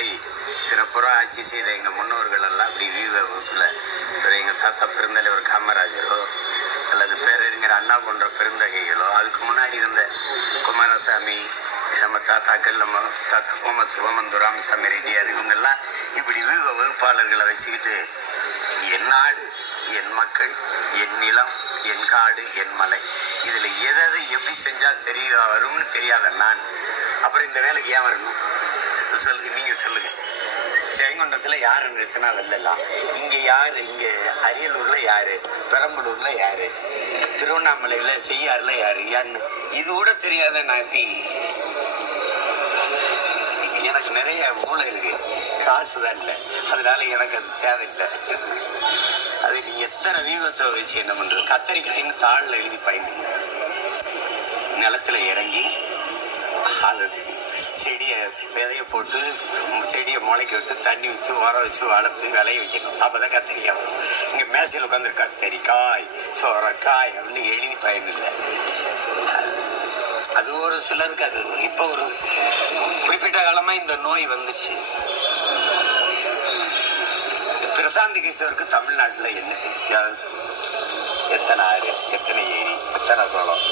தமிழ்நாட்டை சிறப்புற ஆட்சி செய்த எங்கள் முன்னோர்கள் எல்லாம் அப்படி வகுப்பில் எங்கள் தாத்தா பெருந்தலைவர் காமராஜரோ அல்லது பேரறிஞர் அண்ணா போன்ற பெருந்தகைகளோ, அதுக்கு முன்னாடி இருந்த குமாரசாமி, நம்ம தாத்தாக்கள், நம்ம தாத்தா சோமந்து ராமசாமி ரெட்டியார், இவங்கெல்லாம் இப்படி வகுப்பாளர்களை வச்சுக்கிட்டு என் நாடு, என் மக்கள், என் நிலம், என் காடு, என் மலை, இதில் எதை எப்படி செஞ்சால் சரியா வரும்னு தெரியாத நான் அப்புறம் இந்த வேலைக்கு ஏன் வரணும் சொல்லுங்க? நீங்கள் சொல்லுங்கள். செங்கொண்டத்தில் யார் நிறுத்தினா வெல்லலாம்? இங்கே யார்? இங்கே அரியலூரில் யார்? பெரம்பலூரில் யார்? திருவண்ணாமலையில் செய்யாறில் யார்? யாருன்னு இது கூட தெரியாத நான் எப்படி? எனக்கு நிறைய மூளை இருக்கு, காசு தான் இல்லை, அதனால எனக்கு அது தேவையில்லை. அது நீ எத்தனை வியூகத்தை வச்சு என்ன பண்றது? கத்தரிக்காயின்னு தாளில் எழுதி பயன்படுங்க. நிலத்துல இறங்கி அது செடியை விதைய போட்டு செடியை முளைக்க விட்டு தண்ணி ஊற்றி உரம் வச்சு வளர்த்து விளைய வைக்கணும். அப்போதான் கத்தரிக்காய் வரும். இங்கே மேசையில் உட்காந்து கத்தரிக்காய், சோரக்காய் அப்படின்னு எழுதி பயனில்லை. அது ஒரு சிலருக்கு அது இப்போ ஒரு குறிப்பிட்ட காலமா இந்த நோய் வந்துச்சு. பிரசாந்த் கிஷோருக்கு தமிழ்நாட்டில் என்ன தெரியாது? எத்தனை ஆறு, எத்தனை ஏரி, எத்தனை குளம்,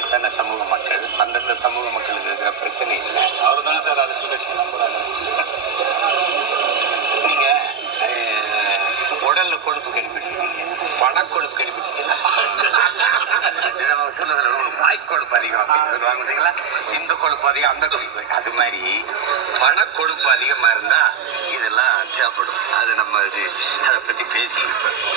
எத்தனை சமூக மக்கள், அந்தந்த சமூக மக்களுக்கு இருக்கிற பிரச்சனை இல்லை. அவர் தானே சார் அரசியல் கட்சி நம்புறாங்க. நீங்க உடல்ல கொழுப்பு கழிப்பிட்டீங்க, பணக்கொழுப்பு கழிப்பிட்டீங்களா? நம்ம சொல்லுகிற வாய்க்கொழுப்பு அதிகம் அப்படின்னு சொல்லுவாங்க பார்த்தீங்களா? இந்த கொழுப்பு அதிகம், அந்த கொழுப்பு, அது மாதிரி பணக்கொழுப்பு அதிகமா இருந்தா இதெல்லாம் தேவைப்படும். அது நம்ம அதை பத்தி பேசி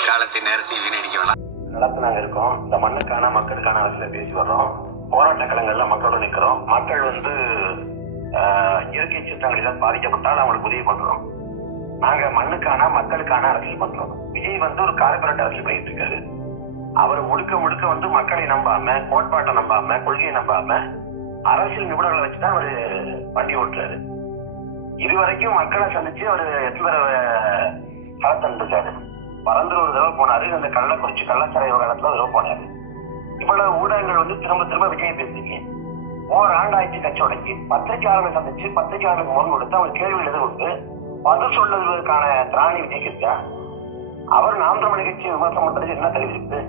காலத்தை நேரத்தை வீணடிக்க வேணாம். களத்துல நாங்க இருக்கோம். இந்த மண்ணுக்கான மக்களுக்கான அரசியல பேசி வர்றோம். போராட்ட களங்கள்ல மக்களோட நிக்கிறோம். மக்கள் இயற்கை சட்டங்களில் பாதிக்கப்பட்டால் அவங்களுக்கு உதவி பண்றோம். நாங்க மண்ணுக்கான மக்களுக்கான அரசியல் பண்றோம். விஜய் ஒரு கார்பரேட் அரசியல் பண்ணிட்டு இருக்காரு. அவர் முழுக்க மக்களை நம்பாம, கோட்பாட்டை நம்பாம, கொள்கையை நம்பாம அரசியல் நிபுணர்களை வச்சுதான் அவரு வண்டி ஓட்டுறாரு. இதுவரைக்கும் மக்களை சந்திச்சு அவரு எத்தனை களத்தன் இருக்காரு. பரந்தூர் ஒரு தடவை போனாரு. அந்த கள்ளக்குறிச்சி கள்ளச்சாலை விவகாரத்துல ஒரு தடவை போனாரு. இவ்வளவு ஊடகங்கள் திரும்ப விஜய் பேசுறீங்க. ஓராண்டாயிரத்தி கட்சியோடைக்கு பத்திரிகையாளர்களை சந்திச்சு பத்திரிகையாளர்களுக்கு முன் கொடுத்து அவர் கேள்விகள் எதிர்கொண்டு பதில் சொல்லுவதற்கான திராணி விஜய்க்கு இருக்கா? அவர் நாம் தமிழ் கட்சியை விமர்சனம் பண்றது என்ன தெரிவிருக்கு?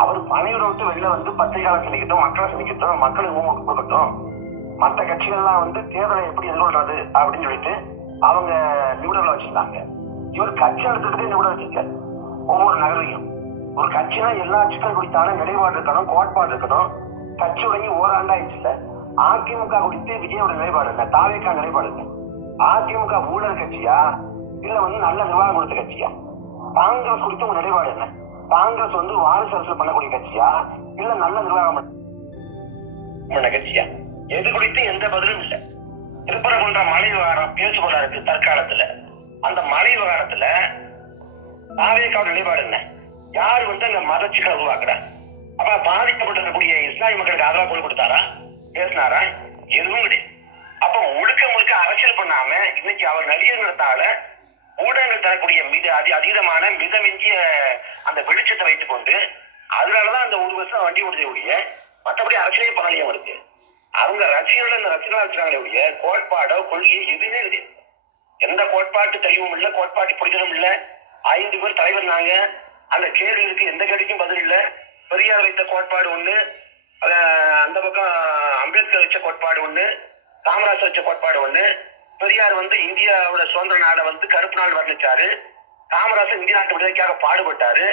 அவர் பணியோட விட்டு வெளில பத்திரிகையாளர் சந்திக்கட்டும், மக்களை சந்திக்கட்டும், மக்களுக்கு ஊக்கம் கொடுக்கட்டும். மற்ற கட்சிகள்லாம் தேர்தலை எப்படி எதிர்கொள்றது அப்படின்னு சொல்லிட்டு அவங்க நிபுணர்களை வச்சிருந்தாங்க. இவர் கட்சி நடத்துறதுக்கு நிபுணர் வச்சிருக்காரு. ஒவ்வொரு நகரையும் ஒரு கட்சினா எல்லா சிக்கல் குறித்தான நிலைப்பாடு இருக்கணும், கோட்பாடு இருக்கணும். கட்சியுடைய ஓராண்டாயிடுச்சுல அதிமுக குறித்து விஜயோட நிலைப்பாடு என்ன? தாவேக்கா நிலைப்பாடு என்ன? அதிமுக ஊழல் கட்சியா இல்ல நல்ல நிர்வாகம் கொடுத்த கட்சியா? காங்கிரஸ் குறித்து உங்க நிலைப்பாடு என்ன? காங்கிரஸ் வாரிசு அரசியல் பண்ணக்கூடிய கட்சியா இல்ல நல்ல நிர்வாகம் பண்ண கட்சியா? எது குறித்து எந்த பதிலும் இல்லை. திருப்பரங்குன்ற மலை விவகாரம் பேசுபொருளா இருக்கு தற்காலத்துல. அந்த மலை விவகாரத்துல தாவேக்காவோட நிலைப்பாடு என்ன? யாரு அங்க மத சிக்கலை உருவாக்குற? அப்ப பாதிக்கப்பட்டிருக்கக்கூடிய இஸ்லாமிய மக்களுக்கு ஆதரவு கொண்டு கொடுத்தாரா? பேசினாரா? எதுவும் கிடையாது. அப்ப முழுக்க அரசியல் பண்ணாம இன்னைக்கு அவர் நடிகர்களால ஊடகங்கள் தரக்கூடிய அதீதமான மிதமிஞ்சிய அந்த வெளிச்சத்தை வைத்துக் கொண்டு அதனாலதான் அந்த ஒரு வருஷம் வண்டி ஓடுதக்கூடிய மற்றபடி அரசியலே பண்ணலையும் இருக்கு. அவங்க ரசிகர்கள் அந்த ரசிகர்களா வச்சுக்காங்களே கோட்பாடோ கொள்கையோ எதுவுமே கிடையாது. எந்த கோட்பாட்டு தெளிவும் இல்லை, கோட்பாட்டு புரிதலும் இல்லை. 5 பேர் தலைவர் நாங்க. அந்த கேள்விக்கு எந்த கேள்விக்கும் பதில் இல்லை. பெரியார் வைத்த கோட்பாடு ஒண்ணு, அந்த பக்கம் அம்பேத்கர் வச்ச கோட்பாடு ஒண்ணு, காமராஜர் வச்ச கோட்பாடு ஒண்ணு. பெரியார் இந்தியாவோட சுதந்திர நாடை கருப்பு நாள் வர்ணிச்சாரு. காமராஜர் இந்திய நாட்டு விடுதலைக்காக பாடுபட்டாரு.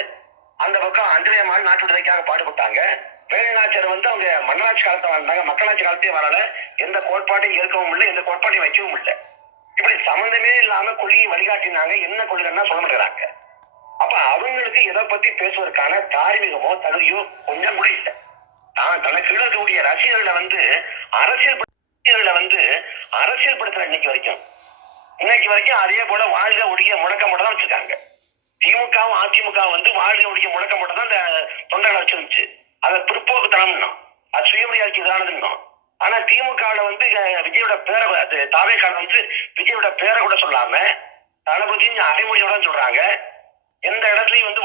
அந்த பக்கம் அன்றையமாள் நாட்டு விடுதலைக்காக பாடுபட்டாங்க. வேலுநாச்சியார் அவங்க மன்னராட்சி காலத்தை வாழ்ந்தாங்க, மக்களாட்சி காலத்தையும் வரல. எந்த கோட்பாட்டையும் ஏற்கவும் இல்லை, எந்த கோட்பாட்டையும் வைக்கவும் இல்லை. இப்படி சம்பந்தமே இல்லாம கொள்கையை வழிகாட்டினாங்க. என்ன கொள்கைன்னா சொல்ல மாட்டேங்கிறாங்க. அப்ப அவங்களுக்கு எதை பத்தி பேசுவதற்கான தார்மீகமோ தகுதியோ கொஞ்சம் கூட இல்லை. தனக்கு இருக்கக்கூடிய ரசிகர்களை அரசியல் படுத்துற இன்னைக்கு வரைக்கும் அதே போல வாழ்க ஒழிய முழக்கம் மட்டும் தான் வச்சிருக்காங்க. திமுகவும் அதிமுக வாழ்க ஒழிய முழக்கம் மட்டும் தான் இந்த தொண்டர்களை வச்சிருந்துச்சு. அதை பிற்போக்குத்தனம், அது சுயமரியாதைக்கு எதிரானதுன்னு. ஆனா திமுகவுல விஜயோட பேரை தாவேக்கால விஜயோட பேரை கூட சொல்லாம தளபதினு அடைமொழியோட சொல்றாங்க. எந்த இடத்துலயும்